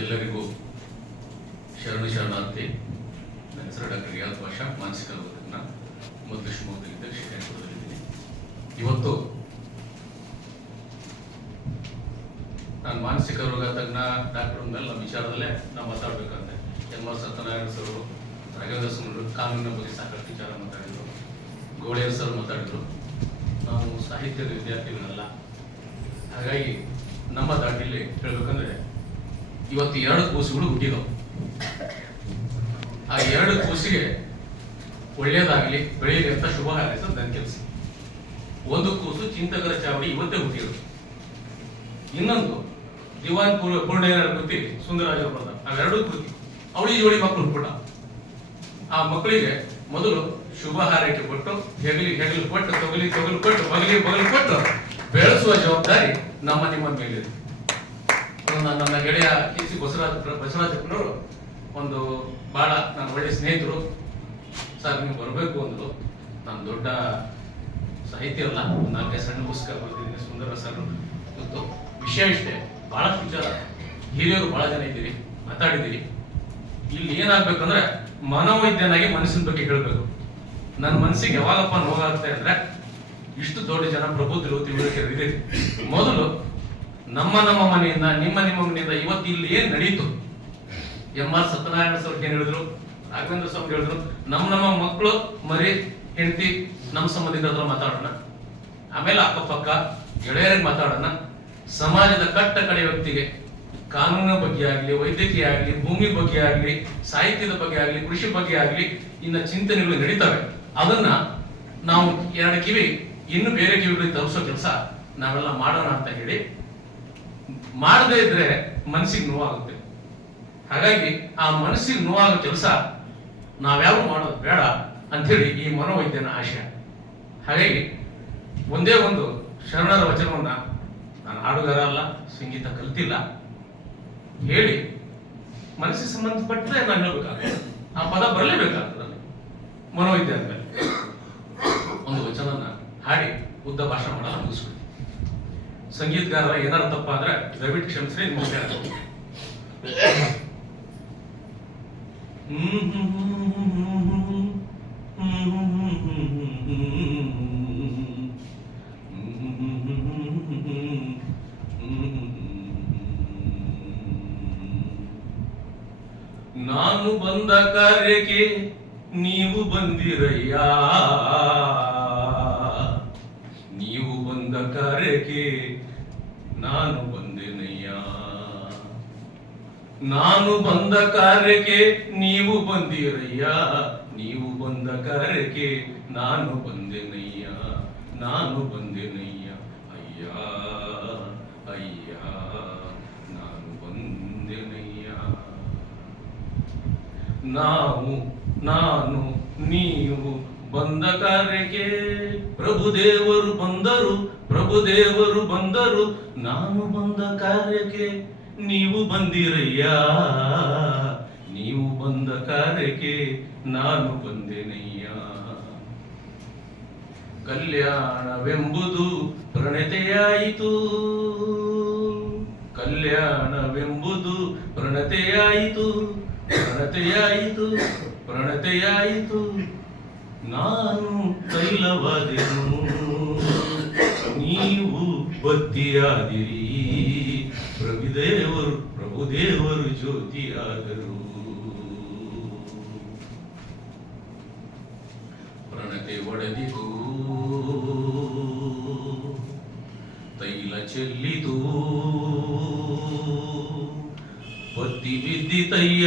ಎಲ್ಲರಿಗೂ ಶರಣಾರ್ಥಿ. ನನ್ನ ಹೆಸರು ಡಾಕ್ಟರ್ ರಿಯಾದ್ ಭಾಷಾ, ಮಾನಸಿಕ ರೋಗತಜ್ಞ, ಮೊದಲು ಶಿವಮೊಗ್ಗದಲ್ಲಿದ್ದ ಶ್ರೀಕಾಂತಪುರದಲ್ಲಿದ್ದೀನಿ. ಇವತ್ತು ನಾನು ಮಾನಸಿಕ ರೋಗ ತಜ್ಞ ಡಾಕ್ಟರ್ ಮೇಲೆ ನಮ್ಮ ವಿಚಾರದಲ್ಲೇ ನಾವು ಮಾತಾಡಬೇಕಂತೆ. ಎಂ.ಆರ್. ಸತ್ಯನಾರಾಯಣ ಸರ್, ರಾಘವೇಂದ್ರ ಸ್ವಾಮಿ ಕಾನೂನಿನ ಬಗ್ಗೆ ಸಾಕಷ್ಟು ವಿಚಾರ ಮಾತಾಡಿದರು. ಗೋಳಿಯರ್ ಸರ್ ಮಾತಾಡಿದರು. ನಾವು ಸಾಹಿತ್ಯದ ವಿದ್ಯಾರ್ಥಿಗಳಲ್ಲ, ಹಾಗಾಗಿ ನಮ್ಮ ದಾಟಿಲಿ ಹೇಳ್ಬೇಕಂದ್ರೆ ಇವತ್ತು 2 ಕೂಸುಗಳು ಹುಟ್ಟಿದವು. ಆ 2 ಕೂಸಿಗೆ ಒಳ್ಳೇದಾಗಲಿ, ಬೆಳೆಯಲಿ ಅಂತ ಶುಭ ಹಾರೈಸೋದು ನನ್ನ ಕೆಲಸ. ಒಂದು ಕೂಸು ಚಿಂತಕರ ಚಾವಡಿ ಇವತ್ತೇ ಹುಟ್ಟಿರೋದು. ಇನ್ನೊಂದು ದಿವಾನ್ ಪೂರ್ಣಯ್ಯನ ಕೃತಿ ಸುಂದರರಾಜ ಬರೆದ ಅವೆರಡೂ ಕೃತಿ. ಅವಳಿಗೆ ಜೋಡಿ ಮಕ್ಕಳು ಹುಟ್ಬಿಟ್ಟ. ಆ ಮಕ್ಕಳಿಗೆ ಮೊದಲು ಶುಭ ಹಾರೈಕೆ ಕೊಟ್ಟು, ಹೆಗಲು ಕೊಟ್ಟು, ತೊಗಲು ಕೊಟ್ಟು, ಬಗಲು ಕೊಟ್ಟು ಬೆಳೆಸುವ ಜವಾಬ್ದಾರಿ ನಮ್ಮ ನಿಮ್ಮ ಮೇಲಿದೆ. ನನ್ನ ಗೆಳೆಯ ಕೆ.ಸಿ. ಬಸವರಾಜಪ್ಪನವರು ಒಂದು ಬಹಳ ನನ್ನ ಒಳ್ಳೆ ಸ್ನೇಹಿತರು. ಸರ್ ನೀವು ಬರಬೇಕು ಅಂದರು. ನಾನು ದೊಡ್ಡ ಸಾಹಿತ್ಯ ಅಲ್ಲ, 4 ಸಣ್ಣ ಪುಸ್ತಕ ಬರೆದಿದ್ದೀನಿ. ಸುಂದರ ಸರ್ ಗೊತ್ತು. ವಿಷಯ ಇಷ್ಟೇ, ಬಹಳಷ್ಟು ವಿಚಾರ, ಹಿರಿಯರು ಬಹಳ ಜನ ಇದ್ದೀರಿ, ಮಾತಾಡಿದ್ದೀರಿ. ಇಲ್ಲಿ ಏನಾಗ್ಬೇಕಂದ್ರೆ ಮನೋವೈದ್ಯನಾಗಿ ಮನಸ್ಸಿನ ಬಗ್ಗೆ ಹೇಳ್ಬೇಕು. ನನ್ನ ಮನಸ್ಸಿಗೆ ಯಾವಾಗಪ್ಪ ನೋವಾಗುತ್ತೆ ಅಂದ್ರೆ, ಇಷ್ಟು ದೊಡ್ಡ ಜನ ಪ್ರಬುದ್ಧರು, ತಿಳುವಳಿಕೆರು ಇದೆ. ಮೊದಲು ನಮ್ಮ ಮನೆಯಿಂದ, ನಿಮ್ಮ ಮನೆಯಿಂದ ಇವತ್ತು ಇಲ್ಲಿ ಏನ್ ನಡೀತು, ಎಂ.ಆರ್. ಸತ್ಯನಾರಾಯಣ ಸರ್ ಏನ್ ಹೇಳಿದ್ರು, ರಾಘವೇಂದ್ರ ಸ್ವಾಮಿ ಹೇಳಿದ್ರು, ನಮ್ಮ ಮಕ್ಕಳು ಮರಿ ಹೆಂಡತಿ ನಮ್ಮ ಸಂಬಂಧಿಕರ ಹತ್ರ ಮಾತಾಡೋಣ. ಆಮೇಲೆ ಅಕ್ಕಪಕ್ಕ ಗೆಳೆಯರಿಗೆ ಮಾತಾಡೋಣ. ಸಮಾಜದ ಕಟ್ಟ ಕಡೆ ವ್ಯಕ್ತಿಗೆ ಕಾನೂನಿನ ಬಗ್ಗೆ ಆಗ್ಲಿ, ವೈದ್ಯಕೀಯ ಆಗ್ಲಿ, ಭೂಮಿ ಬಗ್ಗೆ ಆಗ್ಲಿ, ಸಾಹಿತ್ಯದ ಬಗ್ಗೆ ಆಗ್ಲಿ, ಕೃಷಿ ಬಗ್ಗೆ ಆಗ್ಲಿ, ಇನ್ನ ಚಿಂತನೆಗಳು ನಡೀತವೆ. ಅದನ್ನ ನಾವು 2 ಕಿವಿ ಇನ್ನು ಬೇರೆ ಕಿವಿಗಳಿಗೆ ತರಿಸೋ ಕೆಲಸ ನಾವೆಲ್ಲ ಮಾಡೋಣ ಅಂತ ಹೇಳಿ, ಮಾಡದೇ ಇದ್ರೆ ಮನಸ್ಸಿಗೆ ನೋವಾಗುತ್ತೆ. ಹಾಗಾಗಿ ಆ ಮನಸ್ಸಿಗೆ ನೋವಾಗೋ ಕೆಲಸ ನಾವ್ಯಾರು ಮಾಡೋದು ಬೇಡ ಅಂತ ಹೇಳಿ ಈ ಮನೋವೈದ್ಯನ ಆಶಯ. ಹಾಗಾಗಿ ಒಂದೇ ಒಂದು ಶರಣರ ವಚನವನ್ನ, ನಾನು ಹಾಡುಗಾರ ಅಲ್ಲ, ಸಂಗೀತ ಕಲ್ತಿಲ್ಲ, ಹೇಳಿ ಮನಸ್ಸಿಗೆ ಸಂಬಂಧಪಟ್ಟರೆ ನಾನು ಹೇಳ್ಬೇಕಾಗ್ತದೆ. ಆ ಪದ ಬರಲೇಬೇಕಾಗ್ತದೆ ಮನೋವೈದ್ಯ ಅಂದ್ಮೇಲೆ. ಒಂದು ವಚನನ ಹಾಡಿ ಉದ್ದ ಭಾಷಣ ಮಾಡಲ್ಲ, ಮುಗಿಸ್ಬಿಡಿ. ಸಂಗೀತಗಾರ ಏನಾರ ತಪ್ಪ ಆದ್ರೆ ದಯವಿಟ್ಟು ಕ್ಷಮಿಸ್ರಿ, ನಿಮ್ಗೆ ನಾನು ಬಂದ ಕಾರ್ಯಕ್ಕೆ ನೀವು ಬಂದಿರಯ್ಯ, ನೀವು ಬಂದ ಕಾರ್ಯಕ್ಕೆ ನಾನು ಬಂದೆನಯ್ಯ. ನಾನು ಬಂದ ಕಾರ್ಯಕ್ಕೆ ನೀವು ಬಂದಿರಯ್ಯ, ನೀವು ಬಂದ ಕಾರ್ಯಕ್ಕೆ ನಾನು ಬಂದೆನಯ್ಯ, ನಾನು ಬಂದೆನಯ್ಯ. ಅಯ್ಯ ಅಯ್ಯ ನಾನು ಬಂದೆನಯ್ಯ. ನಾನು ನೀವು ಬಂದ ಕಾರ್ಯಕ್ಕೆ ಪ್ರಭುದೇವರು ಬಂದರು, ಪ್ರಭುದೇವರು ಬಂದರು. ನಾನು ಬಂದ ಕಾರ್ಯಕ್ಕೆ ನೀವು ಬಂದಿರಯ್ಯ, ನೀವು ಬಂದ ಕಾರ್ಯಕ್ಕೆ ನಾನು ಬಂದೆನಯ್ಯ. ಕಲ್ಯಾಣವೆಂಬುದು ಪ್ರಣತೆಯಾಯಿತು, ಕಲ್ಯಾಣವೆಂಬುದು ಪ್ರಣತೆಯಾಯಿತು, ಪ್ರಣತೆಯಾಯಿತು, ಪ್ರಣತೆಯಾಯಿತು. ನಾನು ತೈಲವಾದೆನು, ನೀವು ಬತ್ತಿಯಾದಿರಿ. ಪ್ರಭುದೇವರು ಜ್ಯೋತಿಯಾದರು. ಪ್ರಣತೆ ಒಡೆದಿತು, ತೈಲ ಚೆಲ್ಲಿತು, ಬತ್ತಿ ಬಿದ್ದಿತಯ್ಯ.